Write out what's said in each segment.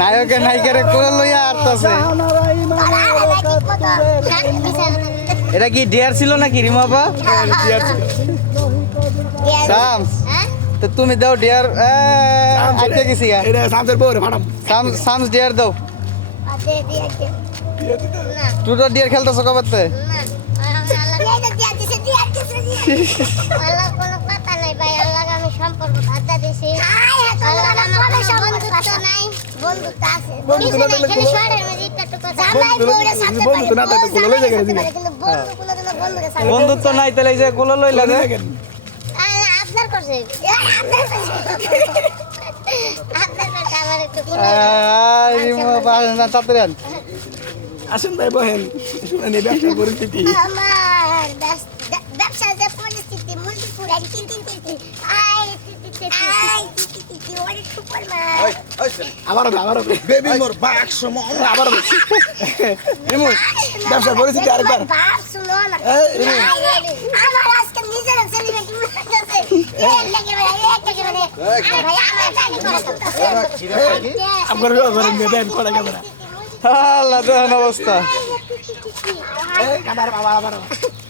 নায়কে নায়িকারে কোলে লইয়া আরতাছে এটা কি ডিয়ার ছিল নাকি রিমাপা সামস তো তুমি দাও ডিয়ার আইতে গেছি গা এটা সামসের বউরে ফাটাম সামস সামস ডিয়ার দাও তুই তো ডিয়ার খেলতেছো কবাতে বন্ধুত্ব নাই? তাহলে এই যে কোলে লইলা আপনার করছে। আপনার। আসেন ভাই বহেন। শুনেন এই ব্যবসার পরিস্থিতি আমার ব্যবসার যে পরিস্থিতি তিন তিন আবারও দে, আবারও দে। বেবি মোর বাক্স আবারও দে। রিমু, ব্যবসার পরিস্থিতি আরেকবার বাপ শুনো না এই, রিমু। আই, আই, আমার আজকে নিজের সেলিব্রিটি এই লাগে ভাই এই লাগে মানে ভাই আমার জানি করা তো আপনার বিবাহ করেন দেন কড়া ক্যামেরা আল্লাহ দেখেন অবস্থা এই,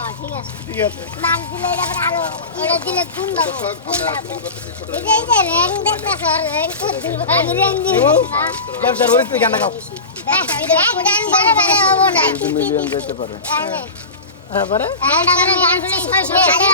হ্যাঁ ঠিক আছে। ঠিক আছে। নাক দিলে এটা আবার আরও এটা দিলে কোন দাও কোন দাও এই যে এই যে র্যাং দেখতে স্যার র্যাং কত দিল আমি র্যাং দিই ব্যবসার পরিস্থিতি কেন কাও র্যাং দেন বলে বলে হব না। মিলিয়ন যেতে পারে। হ্যাঁ। পারে? এটা করে গান শুনে ছয়শো টাকা